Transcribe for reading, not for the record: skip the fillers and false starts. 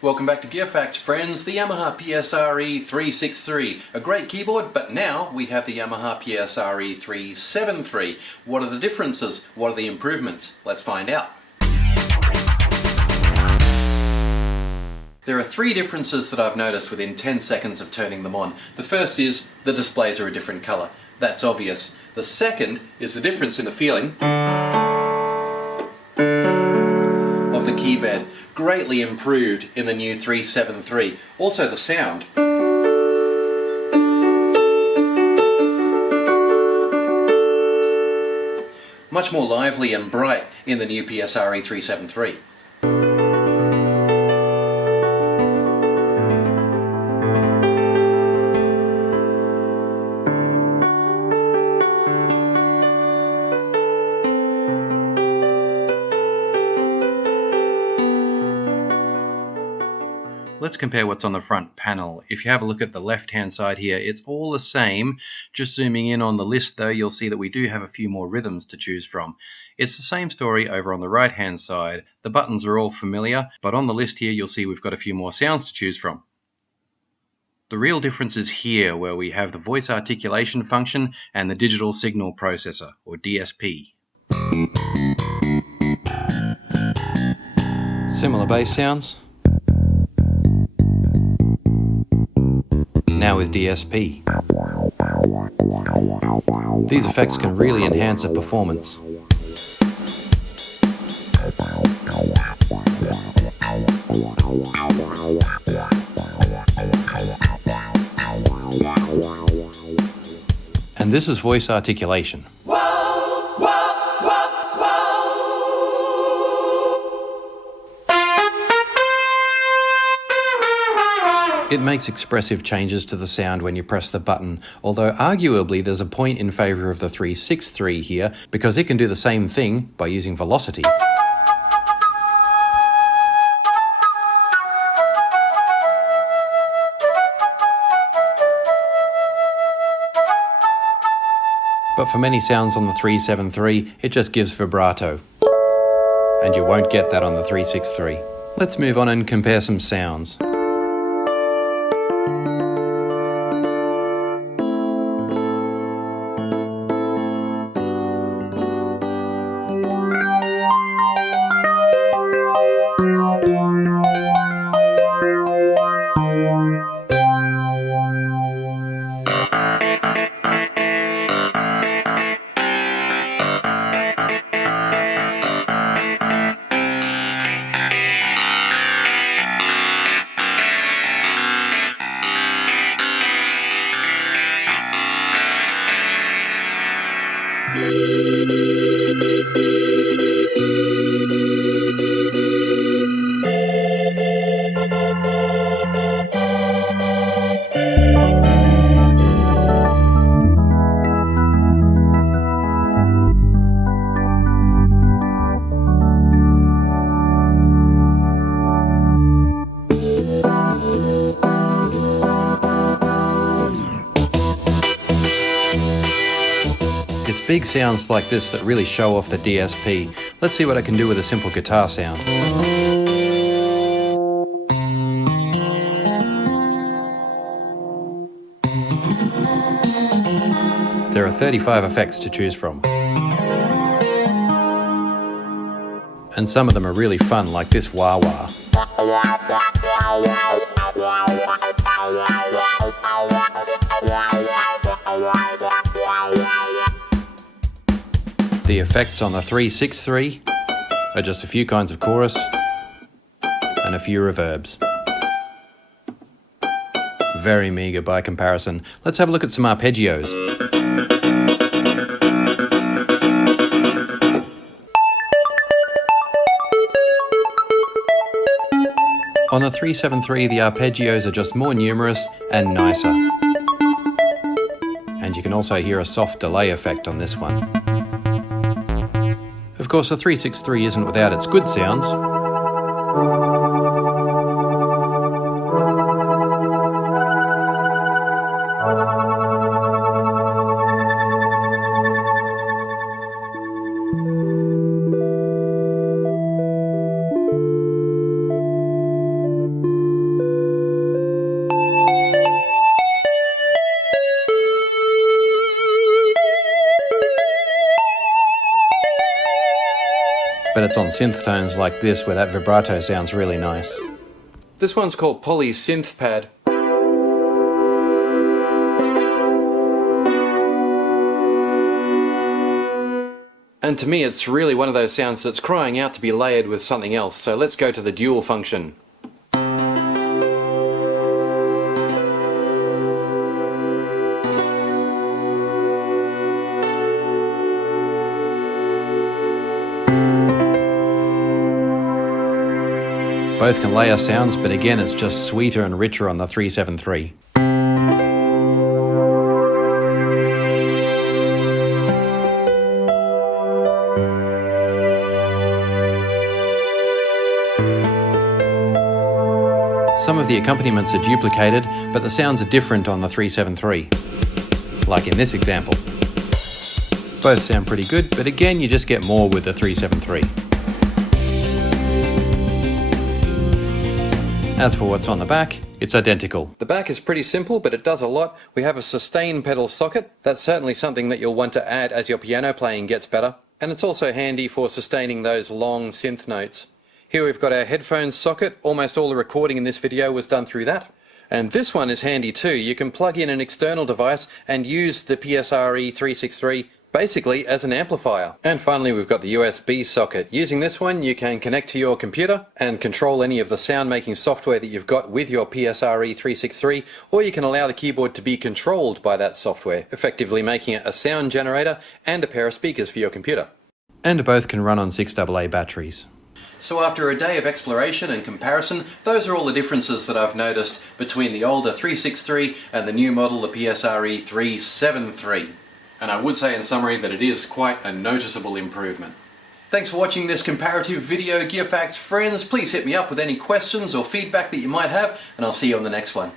Welcome back to Gear Facts, friends. The Yamaha PSR-E363, a great keyboard, but now we have the Yamaha PSR-E373. What are the differences? What are the improvements? Let's find out. There are three differences that I've noticed within 10 seconds of turning them on. The first is the displays are a different color. That's obvious. The second is the difference in the feeling of the keypad. Greatly improved in the new 373. Also the sound. Much more lively and bright in the new PSR-E373. Let's compare what's on the front panel. If you have a look at the left hand side here, it's all the same. Just zooming in on the list though, you'll see that we do have a few more rhythms to choose from. It's the same story over on the right hand side. The buttons are all familiar, but on the list here you'll see we've got a few more sounds to choose from. The real difference is here, where we have the voice articulation function and the digital signal processor, or DSP. Similar bass sounds. Now with DSP. These effects can really enhance a performance. And this is voice articulation. It makes expressive changes to the sound when you press the button, although arguably there's a point in favour of the 363 here, because it can do the same thing by using velocity. But for many sounds on the 373, it just gives vibrato. And you won't get that on the 363. Let's move on and compare some sounds. It's big sounds like this that really show off the DSP. Let's see what I can do with a simple guitar sound. There are 35 effects to choose from. And some of them are really fun, like this wah-wah. The effects on the 363 are just a few kinds of chorus and a few reverbs. Very meager by comparison. Let's have a look at some arpeggios. On the 373, the arpeggios are just more numerous and nicer. And you can also hear a soft delay effect on this one. Of course, the 363 isn't without its good sounds. it's on synth tones like this where that vibrato sounds really nice. This one's called Poly's Synth Pad. And to me it's really one of those sounds that's crying out to be layered with something else, so let's go to the dual function. Both can layer sounds, but again it's just sweeter and richer on the 373. Some of the accompaniments are duplicated, but the sounds are different on the 373. Like in this example. Both sound pretty good, but again you just get more with the 373. As for what's on the back, it's identical. The back is pretty simple, but it does a lot. We have a sustain pedal socket. That's certainly something that you'll want to add as your piano playing gets better. And it's also handy for sustaining those long synth notes. Here we've got our headphone socket. Almost all the recording in this video was done through that. And this one is handy too. You can plug in an external device and use the PSR-E363 basically as an amplifier. And finally we've got the USB socket. Using this one you can connect to your computer and control any of the sound making software that you've got with your PSR-E363, or you can allow the keyboard to be controlled by that software, effectively making it a sound generator and a pair of speakers for your computer. And both can run on 6AA batteries. So after a day of exploration and comparison, those are all the differences that I've noticed between the older 363 and the new model, the PSR-E373. And I would say in summary that it is quite a noticeable improvement. Thanks for watching this comparative video. Gear Facts friends, please hit me up with any questions or feedback that you might have, and I'll see you on the next one.